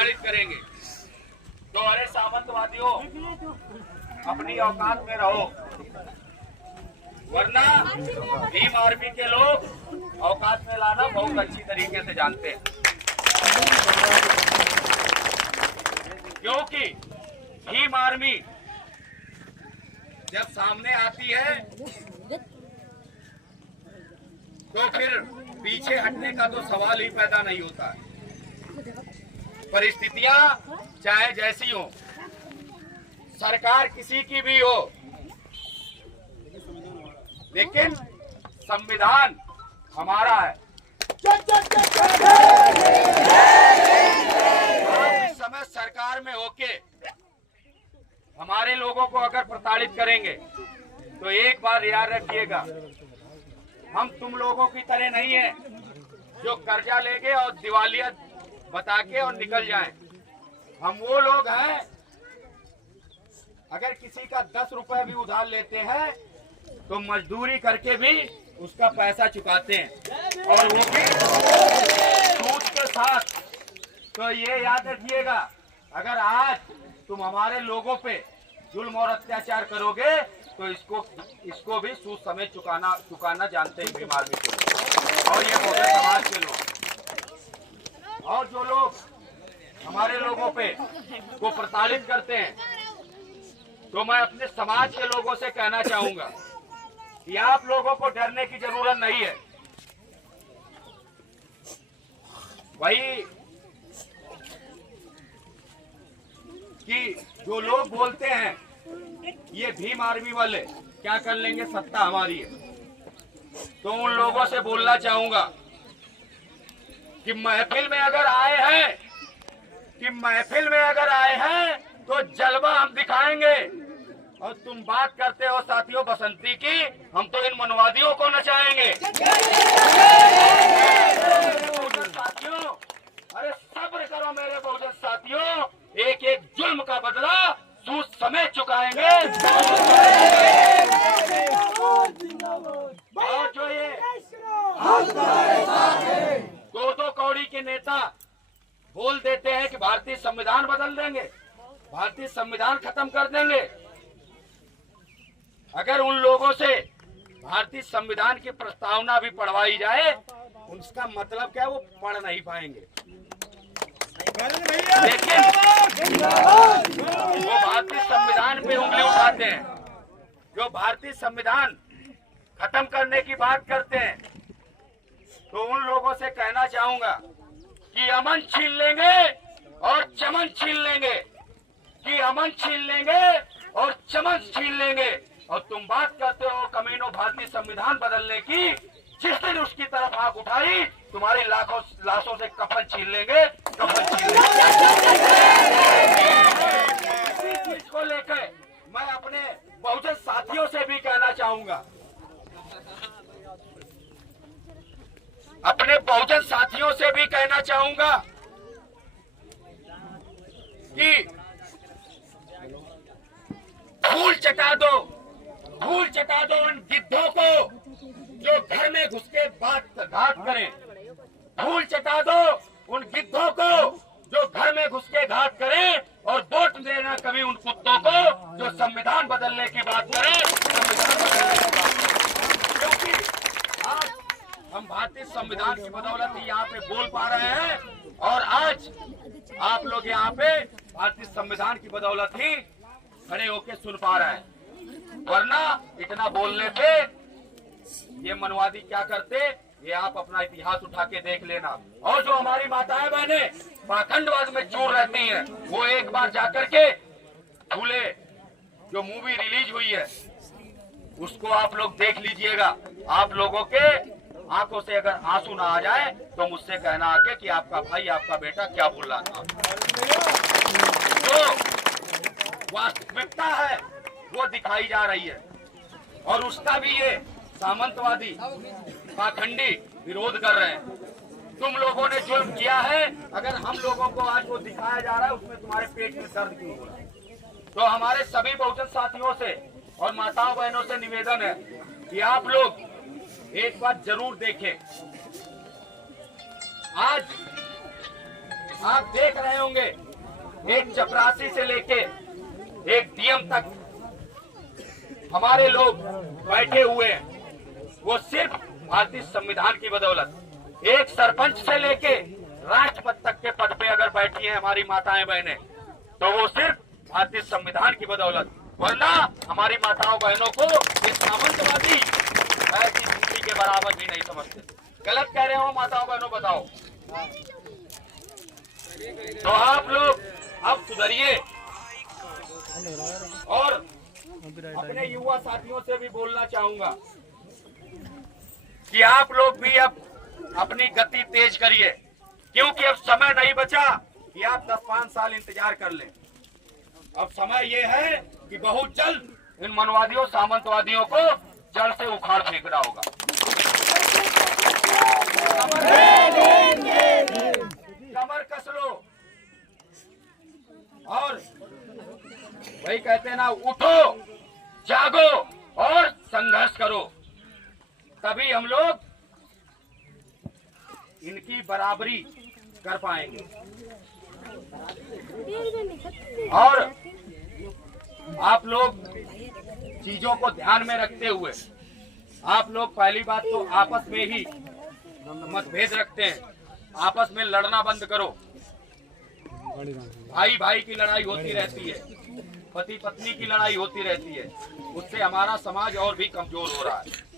प्रताड़ित करेंगे। तो अरे सामंतवादियों, अपनी औकात में रहो, वरना भीम आर्मी के लोग औकात में लाना बहुत अच्छी तरीके से जानते हैं। क्योंकि भीम आर्मी जब सामने आती है तो फिर पीछे हटने का तो सवाल ही पैदा नहीं होता है। परिस्थितियां चाहे जैसी हो, सरकार किसी की भी हो, लेकिन संविधान हमारा है। आप इस समय सरकार में होके हमारे लोगों को अगर प्रताड़ित करेंगे तो एक बार याद रखिएगा, हम तुम लोगों की तरह नहीं है जो कर्जा लेंगे और दिवालिया बता के और निकल जाएं। हम वो लोग हैं, अगर किसी का 10 रुपए भी उधार लेते हैं तो मजदूरी करके भी उसका पैसा चुकाते हैं, और वो भी सूद के साथ। तो ये याद रखिएगा, अगर आज तुम हमारे लोगों पे जुल्म और अत्याचार करोगे तो इसको भी सूद समेत चुकाना जानते हैं भीम आर्मी के लोग और ये बहुजन समाज के लोग। और जो लोग हमारे लोगों पे को प्रताड़ित करते हैं, तो मैं अपने समाज के लोगों से कहना चाहूंगा कि आप लोगों को डरने की जरूरत नहीं है। वही कि जो लोग बोलते हैं ये भीम आर्मी वाले क्या कर लेंगे, सत्ता हमारी है, तो उन लोगों से बोलना चाहूंगा कि महफिल में अगर आए हैं तो जलवा हम दिखाएंगे। और तुम बात करते हो साथियों बसंती की, हम तो इन मनवादियों को नचाएंगे। साथियों, अरे सब्र करो मेरे बहुजन साथियों, एक एक जुल्म का बदला सूद समेत चुकाएंगे। और जो ये 2-2 कौड़ी के नेता बोल देते हैं कि भारतीय संविधान बदल देंगे, भारतीय संविधान खत्म कर देंगे, अगर उन लोगों से भारतीय संविधान की प्रस्तावना भी पढ़वाई जाए, उसका मतलब क्या है, वो पढ़ नहीं पाएंगे। लेकिन वो भारतीय संविधान पे उंगली उठाते हैं, जो भारतीय संविधान खत्म करने की बात करते हैं, तो उन लोगों से कहना चाहूंगा कि अमन छीन लेंगे और चमन छीन लेंगे, कि अमन छीन लेंगे और चमन छीन लेंगे। और तुम बात करते हो कमीनों भारतीय संविधान बदलने की, जिस दिन उसकी तरफ आंख उठाई तुम्हारी लाशों से कफन छीन लेंगे, कफन छीन लेंगे। इसी चीज को लेकर मैं अपने बहुजन साथियों से भी कहना चाहूंगा, कि भूल चटा दो उन गिद्धों को जो घर में घुस के घात करें, भूल चटा दो उन गिद्धों को जो घर में घुस के घात करें, और वोट देना कभी उन कुत्तों को जो संविधान बदलने की बात करें, संविधान बदलने की बात करें। क्योंकि आज हम भारतीय संविधान की बदौलत ही यहाँ पे बोल पा रहे हैं, और आज आप लोग यहाँ पे भारतीय संविधान की बदौलत ही खड़े होके सुन पा रहे हैं, वरना इतना बोलने पे ये मनवादी क्या करते, ये आप अपना इतिहास उठा के देख लेना। और जो हमारी माताएं बहनें पाखंडवाद में चूर रहती हैं, वो एक बार जाकर के झूले जो मूवी रिलीज हुई है उसको आप लोग देख लीजिएगा। आप लोगों के आंखों से अगर आंसू ना आ जाए तो मुझसे कहना आके कि आपका भाई आपका बेटा क्या बोल रहा था। जो वास्तविकता है वो दिखाई जा रही है, और उसका भी ये सामंतवादी पाखंडी विरोध कर रहे हैं। तुम लोगों ने जुल्म किया है, अगर हम लोगों को आज वो दिखाया जा रहा है उसमें तुम्हारे पेट में दर्द क्यों हो रहा है? तो हमारे सभी बहुजन साथियों से और माताओं बहनों से निवेदन है कि आप लोग एक बात जरूर देखें। आज आप देख रहे होंगे एक चपरासी से लेके एक डीएम तक हमारे लोग बैठे हुए हैं, वो सिर्फ भारतीय संविधान की बदौलत। एक सरपंच से लेके राष्ट्रपति तक के पद पे अगर बैठी हैं हमारी माताएं बहनें, तो वो सिर्फ भारतीय संविधान की बदौलत। वरना हमारी माताओं बहनों को इस सामंतवादी ऐसी स्थिति के बराबर भी नहीं समझते। गलत कह रहे हो माताओं बहनों, बताओ। तो आप लोग अब सुधरिए और अपने युवा साथियों से भी बोलना चाहूंगा कि आप लोग भी अब अपनी गति तेज करिए, क्योंकि अब समय नहीं बचा कि आप 10-5 साल इंतजार कर लें। अब समय ये है कि बहुत जल्द इन मनवादियों सामंतवादियों को जड़ से उखाड़ फेंकना होगा। कमर कस लो और वही कहते हैं ना, उठो, जागो और संघर्ष करो, तभी हम लोग इनकी बराबरी कर पाएंगे। और आप लोग चीजों को ध्यान में रखते हुए, आप लोग पहली बात तो आपस में ही मतभेद रखते हैं, आपस में लड़ना बंद करो। भाई भाई की लड़ाई होती रहती है, पति पत्नी की लड़ाई होती रहती है, उससे हमारा समाज और भी कमजोर हो रहा है।